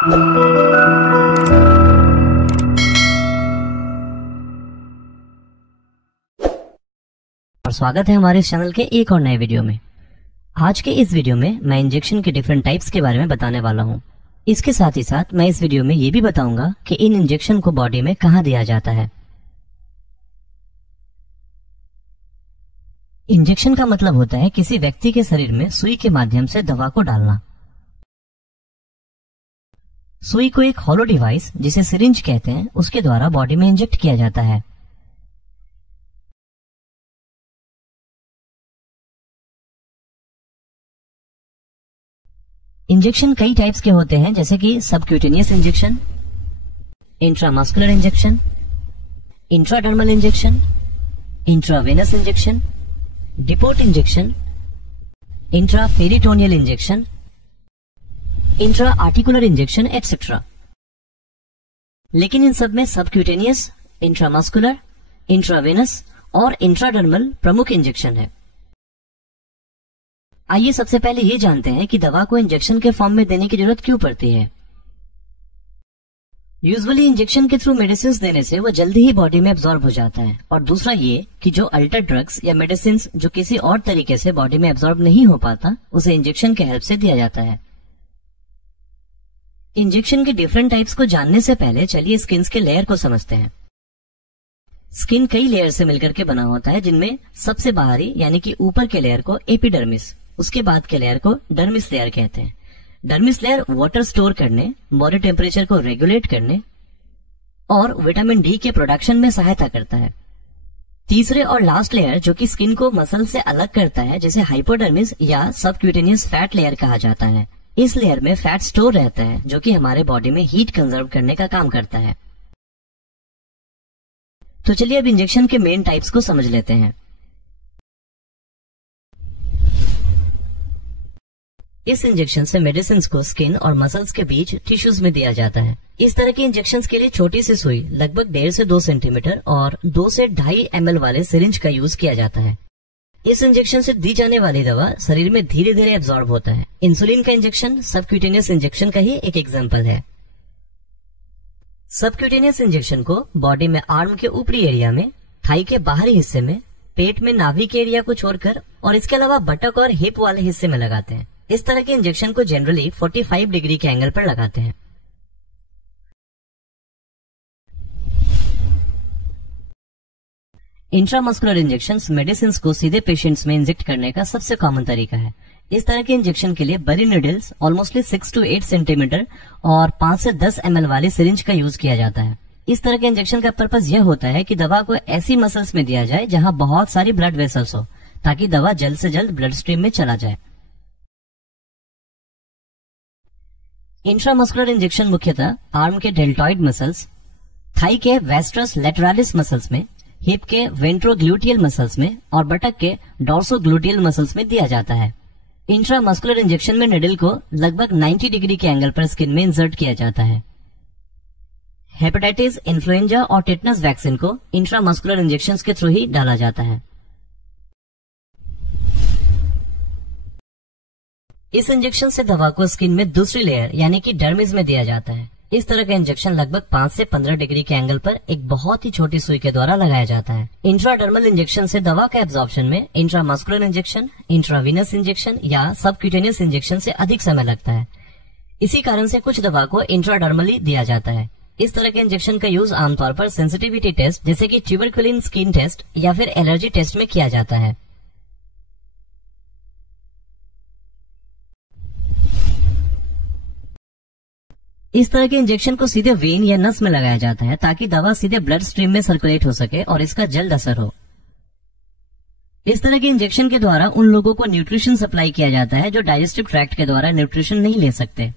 और स्वागत है हमारे इस चैनल के एक और नए वीडियो में। आज के इस वीडियो में मैं इंजेक्शन के डिफरेंट टाइप्स के बारे में बताने वाला हूँ। इसके साथ ही साथ मैं इस वीडियो में ये भी बताऊंगा कि इन इंजेक्शन को बॉडी में कहाँ दिया जाता है। इंजेक्शन का मतलब होता है किसी व्यक्ति के शरीर में सुई के माध्यम से दवा को डालना। सुई को एक हॉलो डिवाइस जिसे सिरिंज कहते हैं उसके द्वारा बॉडी में इंजेक्ट किया जाता है। इंजेक्शन कई टाइप्स के होते हैं, जैसे कि subcutaneous injection, intramuscular injection, intradermal injection, intravenous injection, depot injection, intraperitoneal injection, intra articular injection etcetera. लेकिन इन सब में सबक्यूटेनियस, इंट्रामस्कुलर, इंट्रावेनस और इंट्राडर्मल प्रमुख इंजेक्शन है। आइए सबसे पहले ये जानते हैं कि दवा को इंजेक्शन के फॉर्म में देने की जरूरत क्यों पड़ती है। यूजुअली इंजेक्शन के थ्रू मेडिसिन देने से वो जल्दी ही बॉडी में एब्जॉर्ब हो जाता है, और दूसरा ये कि जो अल्टर ड्रग्स या मेडिसिन जो किसी और तरीके से बॉडी में एब्जॉर्ब नहीं हो पाता उसे इंजेक्शन के हेल्प से दिया जाता है। इंजेक्शन के डिफरेंट टाइप्स को जानने से पहले चलिए स्किन के लेयर को समझते हैं। स्किन कई लेयर से मिलकर के बना होता है, जिनमें सबसे बाहरी यानी कि ऊपर के लेयर को एपिडर्मिस, उसके बाद के लेयर को डर्मिस लेयर कहते हैं। डर्मिस लेयर वाटर स्टोर करने, बॉडी टेम्परेचर को रेगुलेट करने और विटामिन डी के प्रोडक्शन में सहायता करता है। तीसरे और लास्ट लेयर जो कि स्किन को मसल से अलग करता है, जिसे हाइपोडर्मिस या सबक्यूटेनियस फैट लेयर कहा जाता है। इस लेयर में फैट स्टोर रहता है जो कि हमारे बॉडी में हीट कंजर्व करने का काम करता है। तो चलिए अब इंजेक्शन के मेन टाइप्स को समझ लेते हैं। इस इंजेक्शन से मेडिसिन को स्किन और मसल्स के बीच टिश्यूज में दिया जाता है। इस तरह के इंजेक्शन के लिए छोटी सी सुई लगभग 1.5 से 2 सेंटीमीटर और 2 से 2.5 ml वाले सिरिंज का यूज किया जाता है। इस इंजेक्शन से दी जाने वाली दवा शरीर में धीरे धीरे एब्जॉर्ब होता है। इंसुलिन का इंजेक्शन सबक्यूटेनियस इंजेक्शन का ही एक एग्जाम्पल है। सबक्यूटेनियस इंजेक्शन को बॉडी में आर्म के ऊपरी एरिया में, थाई के बाहरी हिस्से में, पेट में नाभि के एरिया को छोड़कर और इसके अलावा बटक और हिप वाले हिस्से में लगाते हैं। इस तरह के इंजेक्शन को जनरली 45 डिग्री के एंगल पर लगाते हैं। इंट्रामस्कुलर इंजेक्शंस मेडिसिन को सीधे पेशेंट्स में इंजेक्ट करने का सबसे कॉमन तरीका है। इस तरह के इंजेक्शन के लिए बड़ी नीडल्स ऑलमोस्टली 6 to 8 सेंटीमीटर और 5 से 10 ml वाले सिरिंज का यूज किया जाता है। इस तरह के इंजेक्शन का पर्पज यह होता है कि दवा को ऐसी मसल्स में दिया जाए जहां बहुत सारी ब्लड वेसल्स हो, ताकि दवा जल्द से जल्द ब्लड स्ट्रीम में चला जाए। इंट्रामस्कुलर इंजेक्शन मुख्यतः आर्म के डेल्टॉइड मसल्स, थाई के वेस्ट्रस लेटरालिस मसल्स में, हिप के वेंट्रोग्लूटियल मसल्स में और बटक के डॉर्सोग्लूटियल मसल्स में दिया जाता है। इंट्रामस्कुलर इंजेक्शन में निडल को लगभग 90 डिग्री के एंगल पर स्किन में इंसर्ट किया जाता है। हेपेटाइटिस, इन्फ्लुएंजा और टेटनस वैक्सीन को इंट्रामस्कुलर इंजेक्शन के थ्रू ही डाला जाता है। इस इंजेक्शन से दवा को स्किन में दूसरी लेयर यानी कि डर्मिस में दिया जाता है। इस तरह का इंजेक्शन लगभग 5 से 15 डिग्री के एंगल पर एक बहुत ही छोटी सुई के द्वारा लगाया जाता है। इंट्राडर्मल इंजेक्शन से दवा का एब्जॉर्प्शन में इंट्रामस्कुलर इंजेक्शन, इंट्रावीनस इंजेक्शन या सबक्यूटेनियस इंजेक्शन से अधिक समय लगता है। इसी कारण से कुछ दवा को इंट्राडर्मली दिया जाता है। इस तरह के इंजेक्शन का यूज आमतौर पर सेंसिटिविटी टेस्ट जैसे कि ट्यूबरकुलिन स्किन टेस्ट या फिर एलर्जी टेस्ट में किया जाता है। इस तरह के इंजेक्शन को सीधे वेन या नस में लगाया जाता है ताकि दवा सीधे ब्लड स्ट्रीम में सर्कुलेट हो सके और इसका जल्द असर हो। इस तरह के इंजेक्शन के द्वारा उन लोगों को न्यूट्रिशन सप्लाई किया जाता है जो डाइजेस्टिव ट्रैक्ट के द्वारा न्यूट्रिशन नहीं ले सकते।